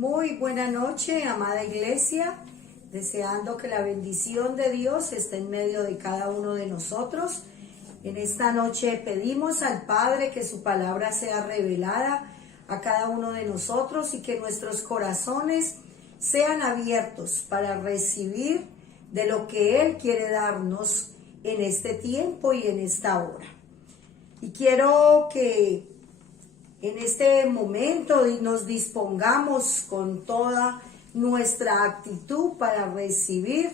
Muy buena noche, amada iglesia, deseando que la bendición de Dios esté en medio de cada uno de nosotros. En esta noche pedimos al Padre que su palabra sea revelada a cada uno de nosotros y que nuestros corazones sean abiertos para recibir de lo que Él quiere darnos en este tiempo y en esta hora. Y quiero que en este momento nos dispongamos con toda nuestra actitud para recibir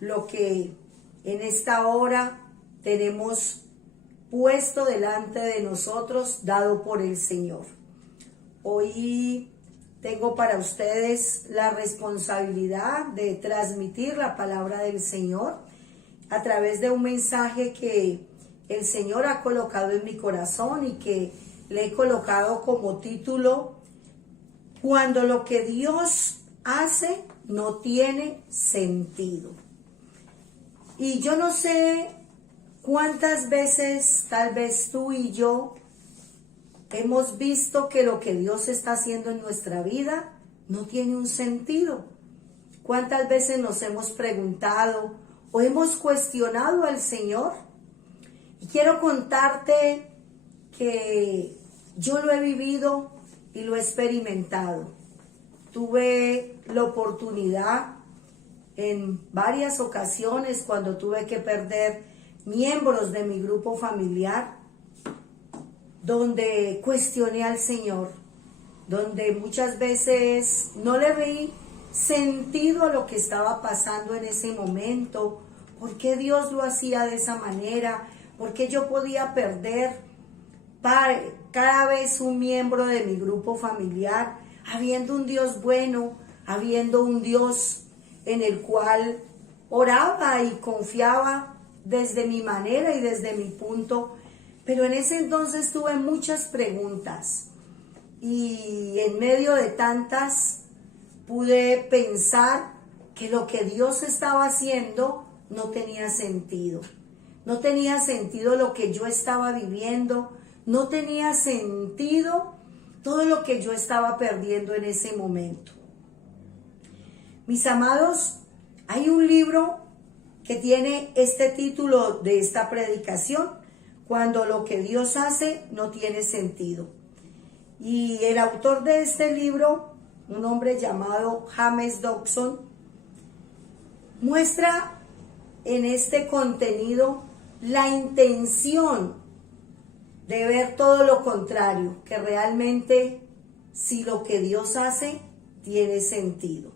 lo que en esta hora tenemos puesto delante de nosotros, dado por el Señor. Hoy tengo para ustedes la responsabilidad de transmitir la palabra del Señor a través de un mensaje que el Señor ha colocado en mi corazón y que le he colocado como título: cuando lo que Dios hace no tiene sentido. Y yo no sé cuántas veces, tal vez tú y yo, hemos visto que lo que Dios está haciendo en nuestra vida no tiene un sentido. ¿Cuántas veces nos hemos preguntado o hemos cuestionado al Señor? Y quiero contarte que yo lo he vivido y lo he experimentado. Tuve la oportunidad en varias ocasiones, cuando tuve que perder miembros de mi grupo familiar, donde cuestioné al Señor, donde muchas veces no le vi sentido a lo que estaba pasando en ese momento. ¿Por qué Dios lo hacía de esa manera? ¿Por qué yo podía perder cada vez un miembro de mi grupo familiar, habiendo un Dios bueno, habiendo un Dios en el cual oraba y confiaba desde mi manera y desde mi punto? Pero en ese entonces tuve muchas preguntas y en medio de tantas pude pensar que lo que Dios estaba haciendo no tenía sentido. No tenía sentido lo que yo estaba viviendo, no tenía sentido todo lo que yo estaba perdiendo en ese momento. Mis amados, hay un libro que tiene este título de esta predicación: cuando lo que Dios hace no tiene sentido. Y el autor de este libro, un hombre llamado James Dobson, muestra en este contenido la intención de ver todo lo contrario, que realmente si lo que Dios hace tiene sentido.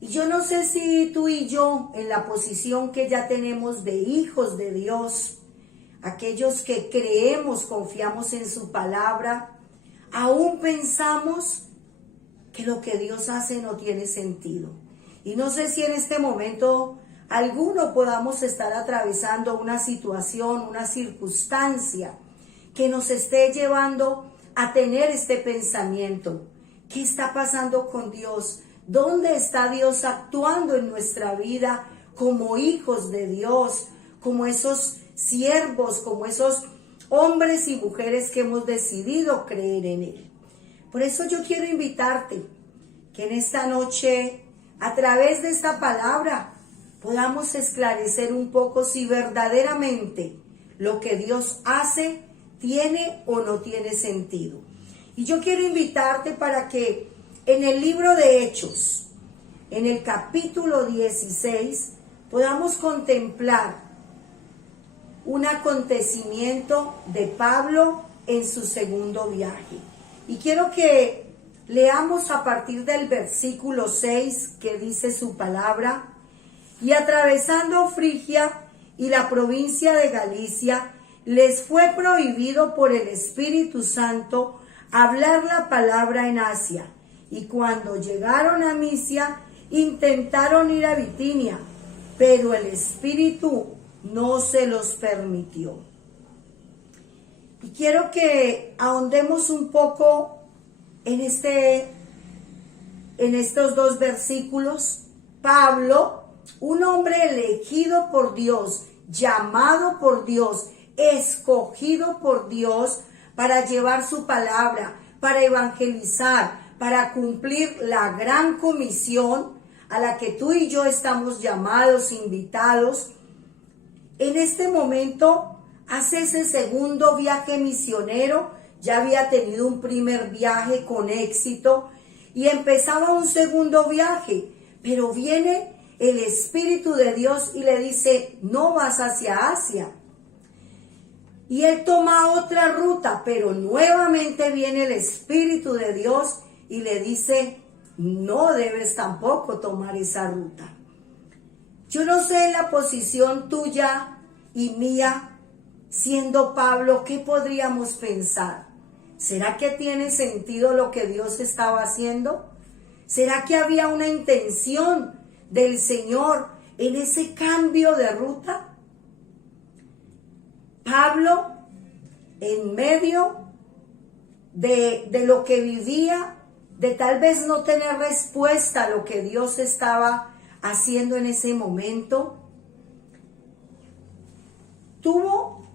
Y yo no sé si tú y yo, en la posición que ya tenemos de hijos de Dios, aquellos que creemos, confiamos en su palabra, aún pensamos que lo que Dios hace no tiene sentido. Y no sé si en este momento alguno podamos estar atravesando una situación, una circunstancia que nos esté llevando a tener este pensamiento. ¿Qué está pasando con Dios? ¿Dónde está Dios actuando en nuestra vida como hijos de Dios, como esos siervos, como esos hombres y mujeres que hemos decidido creer en Él? Por eso yo quiero invitarte que en esta noche, a través de esta palabra, podamos esclarecer un poco si verdaderamente lo que Dios hace tiene o no tiene sentido. Y yo quiero invitarte para que en el libro de Hechos, en el capítulo 16, podamos contemplar un acontecimiento de Pablo en su segundo viaje. Y quiero que leamos a partir del versículo 6, que dice su palabra: y atravesando Frigia y la provincia de Galicia, les fue prohibido por el Espíritu Santo hablar la palabra en Asia. Y cuando llegaron a Misia, intentaron ir a Bitinia, pero el Espíritu no se los permitió. Y quiero que ahondemos un poco en estos dos versículos. Pablo, un hombre elegido por Dios, llamado por Dios, escogido por Dios para llevar su palabra, para evangelizar, para cumplir la gran comisión a la que tú y yo estamos llamados, invitados. En este momento hace ese segundo viaje misionero, ya había tenido un primer viaje con éxito y empezaba un segundo viaje, pero viene el Espíritu de Dios y le dice, no vas hacia Asia. Y él toma otra ruta, pero nuevamente viene el Espíritu de Dios y le dice, no debes tampoco tomar esa ruta. Yo no sé en la posición tuya y mía, siendo Pablo, ¿qué podríamos pensar? ¿Será que tiene sentido lo que Dios estaba haciendo? ¿Será que había una intención del Señor en ese cambio de ruta? Pablo, en medio de lo que vivía, de tal vez no tener respuesta a lo que Dios estaba haciendo en ese momento, tuvo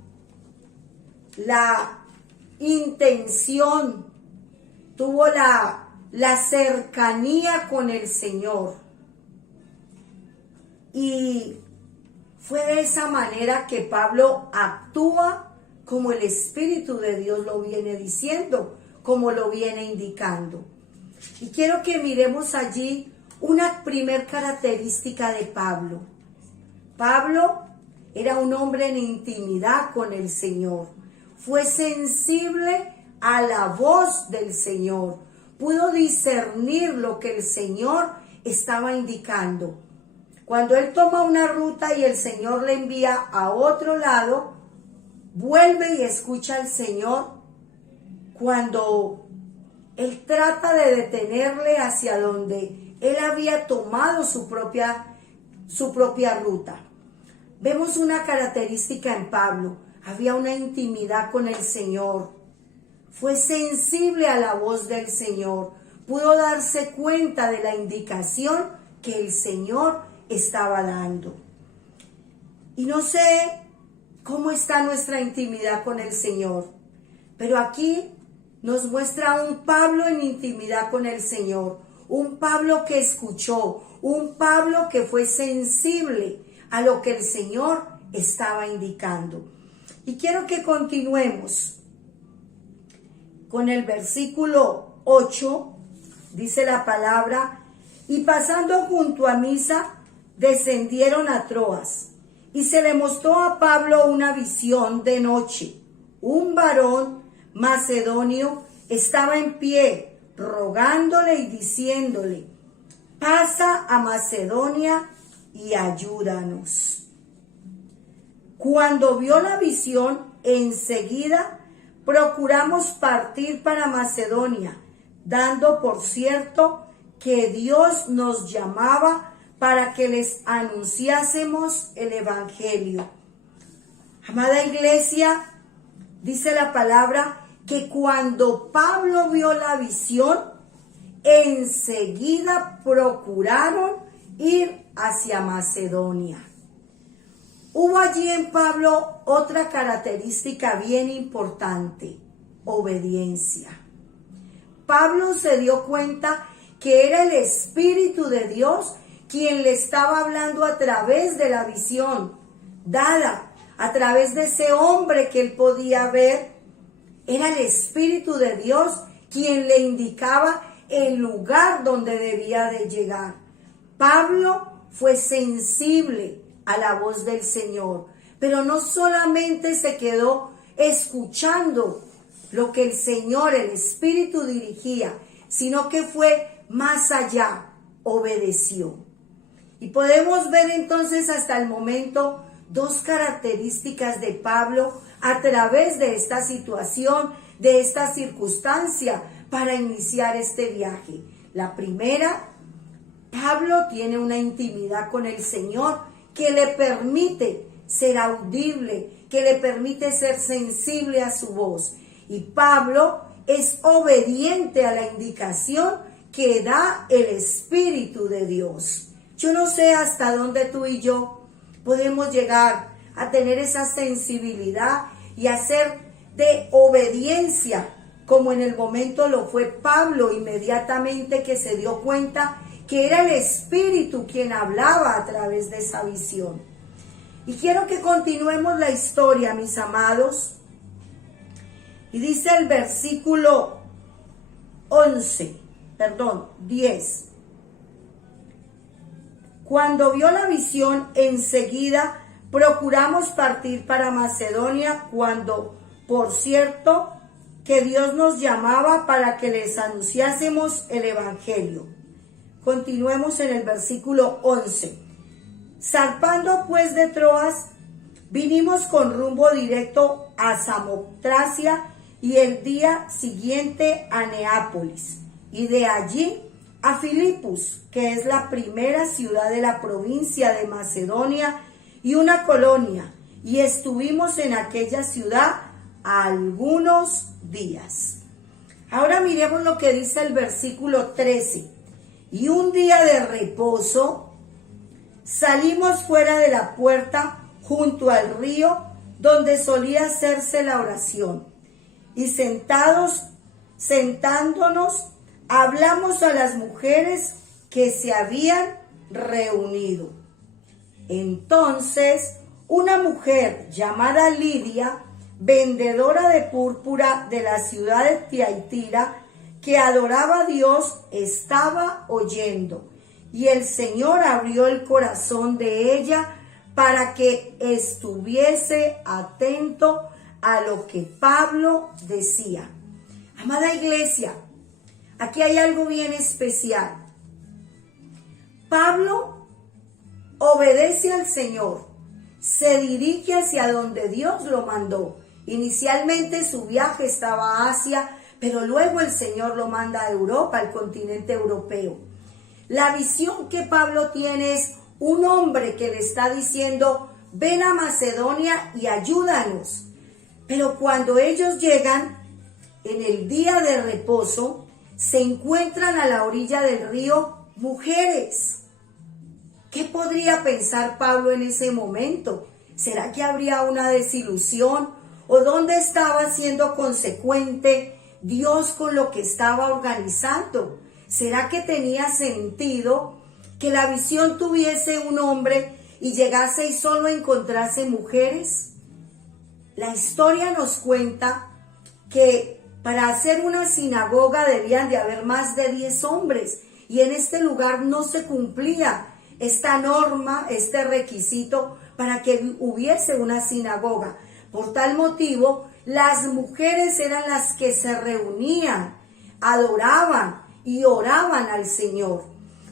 la intención, tuvo la cercanía con el Señor. Y fue de esa manera que Pablo actúa como el Espíritu de Dios lo viene diciendo, como lo viene indicando. Y quiero que miremos allí una primer característica de Pablo. Pablo era un hombre en intimidad con el Señor. Fue sensible a la voz del Señor. Pudo discernir lo que el Señor estaba indicando. Cuando él toma una ruta y el Señor le envía a otro lado, vuelve y escucha al Señor. Cuando él trata de detenerle hacia donde él había tomado su propia ruta. Vemos una característica en Pablo. Había una intimidad con el Señor. Fue sensible a la voz del Señor. Pudo darse cuenta de la indicación que el Señor estaba dando. Y no sé cómo está nuestra intimidad con el Señor, pero aquí nos muestra un Pablo en intimidad con el Señor, un Pablo que escuchó, un Pablo que fue sensible a lo que el Señor estaba indicando. Y quiero que continuemos con el versículo 8, dice la palabra, y pasando junto a Misa, descendieron a Troas, y se le mostró a Pablo una visión de noche. Un varón macedonio estaba en pie, rogándole y diciéndole, pasa a Macedonia y ayúdanos. Cuando vio la visión, enseguida procuramos partir para Macedonia, dando por cierto que Dios nos llamaba para que les anunciásemos el Evangelio. Amada iglesia, dice la palabra que cuando Pablo vio la visión, enseguida procuraron ir hacia Macedonia. Hubo allí en Pablo otra característica bien importante, obediencia. Pablo se dio cuenta que era el Espíritu de Dios quien le estaba hablando a través de la visión dada, a través de ese hombre que él podía ver. Era el Espíritu de Dios quien le indicaba el lugar donde debía de llegar. Pablo fue sensible a la voz del Señor, pero no solamente se quedó escuchando lo que el Señor, el Espíritu dirigía, sino que fue más allá, obedeció. Y podemos ver entonces hasta el momento dos características de Pablo a través de esta situación, de esta circunstancia para iniciar este viaje. La primera, Pablo tiene una intimidad con el Señor que le permite ser audible, que le permite ser sensible a su voz. Y Pablo es obediente a la indicación que da el Espíritu de Dios. Yo no sé hasta dónde tú y yo podemos llegar a tener esa sensibilidad y hacer de obediencia como en el momento lo fue Pablo, inmediatamente que se dio cuenta que era el Espíritu quien hablaba a través de esa visión. Y quiero que continuemos la historia, mis amados. Y dice el versículo 10. Cuando vio la visión, enseguida procuramos partir para Macedonia, cuando, por cierto, que Dios nos llamaba para que les anunciásemos el Evangelio. Continuemos en el versículo 11. Zarpando pues de Troas, vinimos con rumbo directo a Samotracia y el día siguiente a Neápolis, y de allí a Filipos, que es la primera ciudad de la provincia de Macedonia y una colonia, y estuvimos en aquella ciudad algunos días. Ahora miremos lo que dice el versículo 13. Y un día de reposo salimos fuera de la puerta junto al río donde solía hacerse la oración, y sentándonos, hablamos a las mujeres que se habían reunido. Entonces, una mujer llamada Lidia, vendedora de púrpura de la ciudad de Tiatira, que adoraba a Dios, estaba oyendo, y el Señor abrió el corazón de ella para que estuviese atento a lo que Pablo decía. Amada iglesia, aquí hay algo bien especial. Pablo obedece al Señor, se dirige hacia donde Dios lo mandó. Inicialmente su viaje estaba a Asia, pero luego el Señor lo manda a Europa, al continente europeo. La visión que Pablo tiene es un hombre que le está diciendo: ven a Macedonia y ayúdanos. Pero cuando ellos llegan, en el día de reposo, se encuentran a la orilla del río mujeres. ¿Qué podría pensar Pablo en ese momento? ¿Será que habría una desilusión? ¿O dónde estaba siendo consecuente Dios con lo que estaba organizando? ¿Será que tenía sentido que la visión tuviese un hombre y llegase y solo encontrase mujeres? La historia nos cuenta que para hacer una sinagoga debían de haber más de 10 hombres, y en este lugar no se cumplía esta norma, este requisito para que hubiese una sinagoga. Por tal motivo, las mujeres eran las que se reunían, adoraban y oraban al Señor.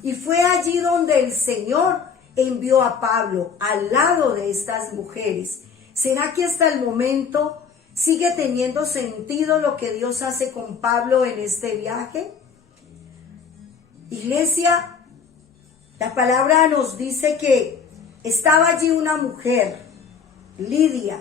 Y fue allí donde el Señor envió a Pablo, al lado de estas mujeres. ¿Será que hasta el momento sigue teniendo sentido lo que Dios hace con Pablo en este viaje? Iglesia, la palabra nos dice que estaba allí una mujer, Lidia,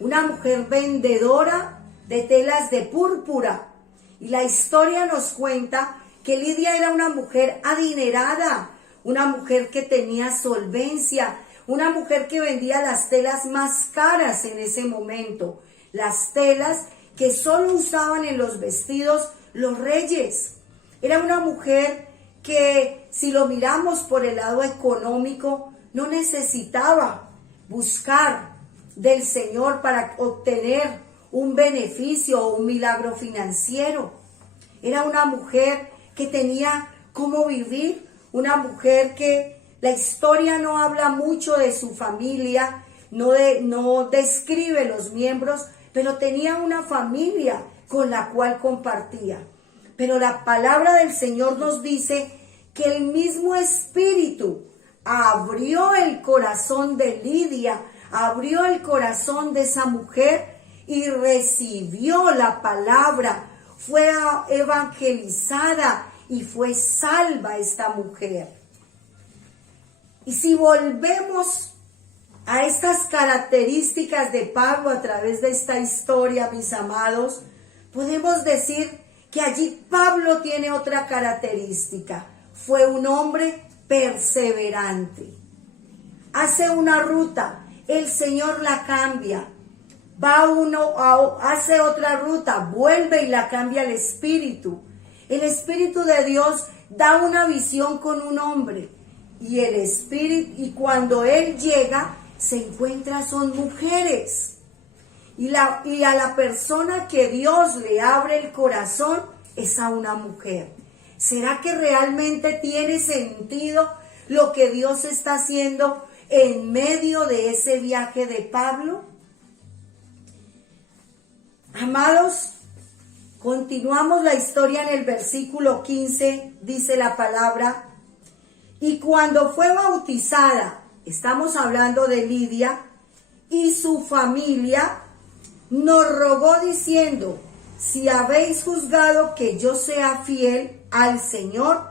una mujer vendedora de telas de púrpura. Y la historia nos cuenta que Lidia era una mujer adinerada, una mujer que tenía solvencia, una mujer que vendía las telas más caras en ese momento, las telas que solo usaban en los vestidos los reyes. Era una mujer que, si lo miramos por el lado económico, no necesitaba buscar del Señor para obtener un beneficio o un milagro financiero. Era una mujer que tenía cómo vivir, una mujer que la historia no habla mucho de su familia, no describe los miembros, pero tenía una familia con la cual compartía. Pero la palabra del Señor nos dice que el mismo Espíritu abrió el corazón de Lidia, abrió el corazón de esa mujer y recibió la palabra, fue evangelizada y fue salva esta mujer. Y si volvemos a estas características de Pablo a través de esta historia, mis amados, podemos decir que allí Pablo tiene otra característica. Fue un hombre perseverante. Hace una ruta, el Señor la cambia. va uno, hace otra ruta, vuelve y la cambia el Espíritu. El Espíritu de Dios da una visión con un hombre y el Espíritu, y cuando él llega, se encuentra son mujeres. Y a la persona que Dios le abre el corazón es a una mujer. ¿Será que realmente tiene sentido lo que Dios está haciendo en medio de ese viaje de Pablo? Amados, continuamos la historia en el versículo 15, dice la palabra: y cuando fue bautizada, estamos hablando de Lidia, y su familia, nos rogó diciendo: si habéis juzgado que yo sea fiel al Señor,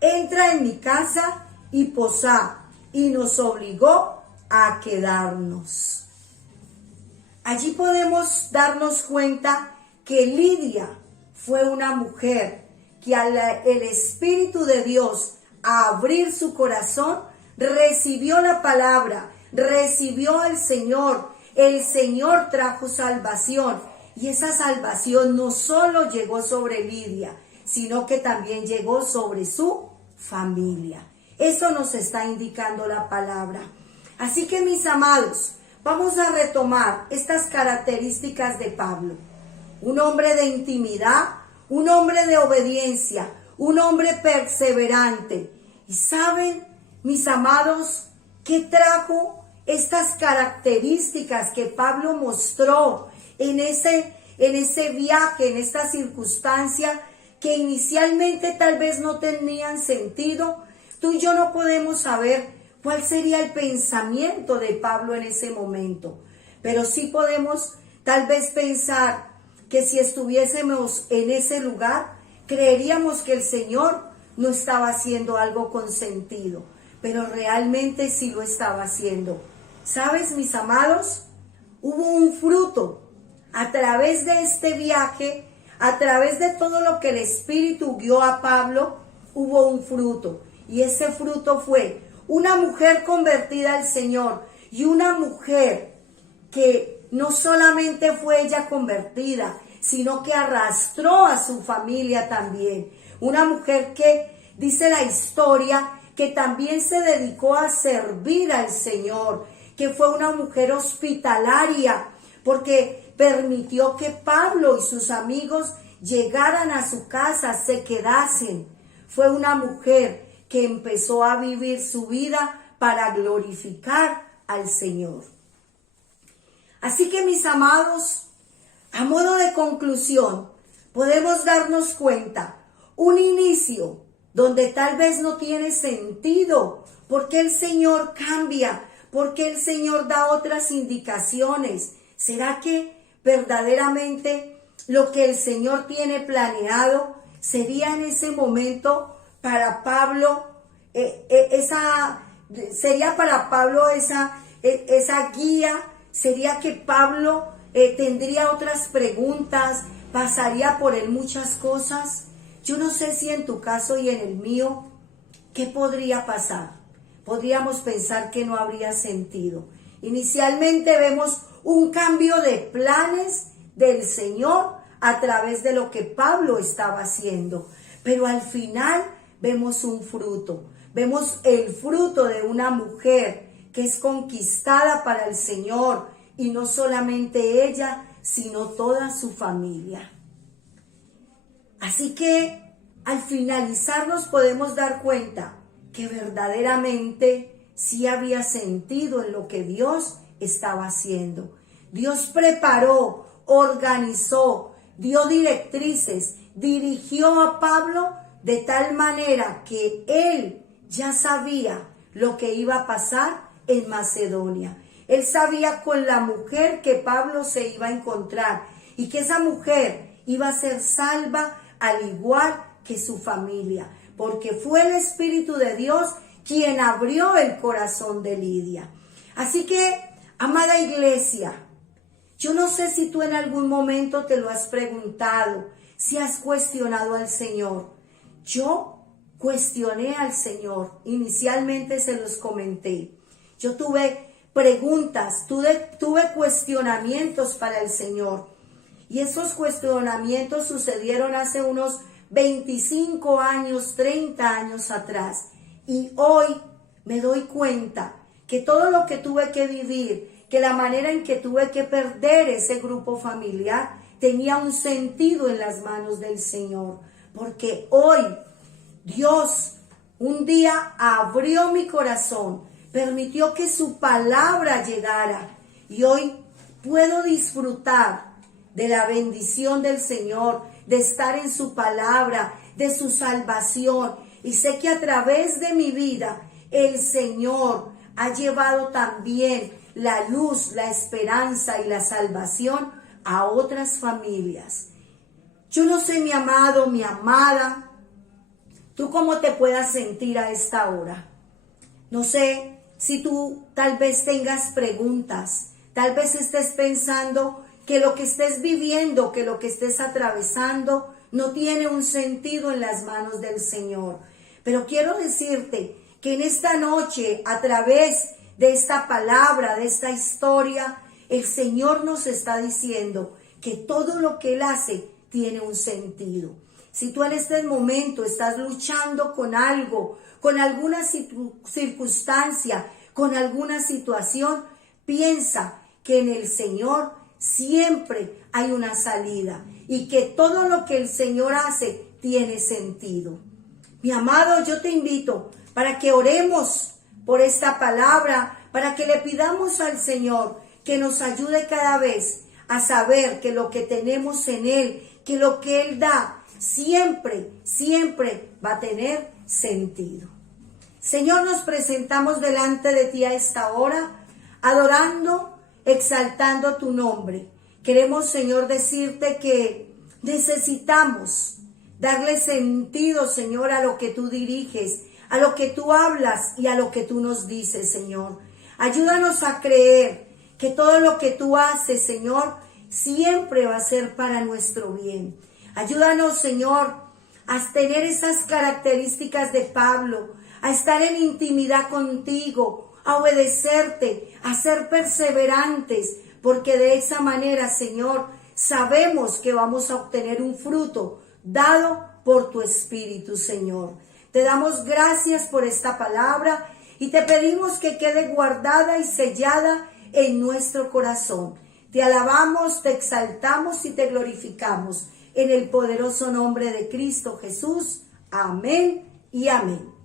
entra en mi casa y posá, y nos obligó a quedarnos. Allí podemos darnos cuenta que Lidia fue una mujer que el Espíritu de Dios, a abrir su corazón, recibió la palabra, recibió al Señor. El Señor trajo salvación, y esa salvación no solo llegó sobre Lidia, sino que también llegó sobre su familia. Eso nos está indicando la palabra. Así que, mis amados, vamos a retomar estas características de Pablo. Un hombre de intimidad, un hombre de obediencia, un hombre perseverante. Y saben, mis amados, ¿qué trajo estas características que Pablo mostró en ese viaje, en esta circunstancia que inicialmente tal vez no tenían sentido? Tú y yo no podemos saber cuál sería el pensamiento de Pablo en ese momento, pero sí podemos tal vez pensar que si estuviésemos en ese lugar, creeríamos que el Señor no estaba haciendo algo con sentido, pero realmente sí lo estaba haciendo. ¿Sabes, mis amados? Hubo un fruto a través de este viaje, a través de todo lo que el Espíritu guió a Pablo, hubo un fruto. Y ese fruto fue una mujer convertida al Señor, y una mujer que no solamente fue ella convertida, sino que arrastró a su familia también. Una mujer que, dice la historia, que también se dedicó a servir al Señor, que fue una mujer hospitalaria, porque permitió que Pablo y sus amigos llegaran a su casa, se quedasen. Fue una mujer que empezó a vivir su vida para glorificar al Señor. Así que, mis amados, a modo de conclusión, podemos darnos cuenta, un inicio donde tal vez no tiene sentido, porque el Señor cambia, porque el Señor da otras indicaciones. ¿Será que verdaderamente lo que el Señor tiene planeado sería en ese momento para Pablo, sería para Pablo esa guía? ¿Sería que Pablo tendría otras preguntas, pasaría por él muchas cosas? Yo no sé si en tu caso y en el mío, ¿qué podría pasar? Podríamos pensar que no habría sentido. Inicialmente vemos un cambio de planes del Señor a través de lo que Pablo estaba haciendo, pero al final vemos un fruto. Vemos el fruto de una mujer que es conquistada para el Señor, y no solamente ella, sino toda su familia. Así que al finalizar nos podemos dar cuenta que verdaderamente sí había sentido en lo que Dios estaba haciendo. Dios preparó, organizó, dio directrices, dirigió a Pablo de tal manera que él ya sabía lo que iba a pasar en Macedonia. Él sabía con la mujer que Pablo se iba a encontrar, y que esa mujer iba a ser salva al igual que su familia, porque fue el Espíritu de Dios quien abrió el corazón de Lidia. Así que, amada iglesia, yo no sé si tú en algún momento te lo has preguntado, si has cuestionado al Señor. Yo cuestioné al Señor, inicialmente se los comenté. Yo tuve preguntas, tuve cuestionamientos para el Señor. Y esos cuestionamientos sucedieron hace unos 25 años, 30 años atrás. Y hoy me doy cuenta que todo lo que tuve que vivir, que la manera en que tuve que perder ese grupo familiar, tenía un sentido en las manos del Señor. Porque hoy Dios un día abrió mi corazón, permitió que su palabra llegara. Y hoy puedo disfrutar de la bendición del Señor, de estar en su palabra, de su salvación. Y sé que a través de mi vida el Señor ha llevado también la luz, la esperanza y la salvación a otras familias. Yo no sé, mi amado, mi amada, tú cómo te puedas sentir a esta hora. No sé si tú tal vez tengas preguntas, tal vez estés pensando que lo que estés viviendo, que lo que estés atravesando, no tiene un sentido en las manos del Señor. Pero quiero decirte que en esta noche, a través de esta palabra, de esta historia, el Señor nos está diciendo que todo lo que Él hace tiene un sentido. Si tú en este momento estás luchando con algo, con alguna circunstancia, con alguna situación, piensa que en el Señor siempre hay una salida y que todo lo que el Señor hace tiene sentido. Mi amado, yo te invito para que oremos por esta palabra, para que le pidamos al Señor que nos ayude cada vez a saber que lo que tenemos en Él, que lo que Él da, siempre, siempre va a tener sentido. Señor, nos presentamos delante de ti a esta hora, adorando, exaltando tu nombre. Queremos, Señor, decirte que necesitamos darle sentido, Señor, a lo que tú diriges, a lo que tú hablas y a lo que tú nos dices, Señor. Ayúdanos a creer que todo lo que tú haces, Señor, siempre va a ser para nuestro bien. Ayúdanos, Señor, a tener esas características de Pablo, a estar en intimidad contigo, a obedecerte, a ser perseverantes, porque de esa manera, Señor, sabemos que vamos a obtener un fruto dado por tu Espíritu, Señor. Te damos gracias por esta palabra y te pedimos que quede guardada y sellada en nuestro corazón. Te alabamos, te exaltamos y te glorificamos en el poderoso nombre de Cristo Jesús. Amén y amén.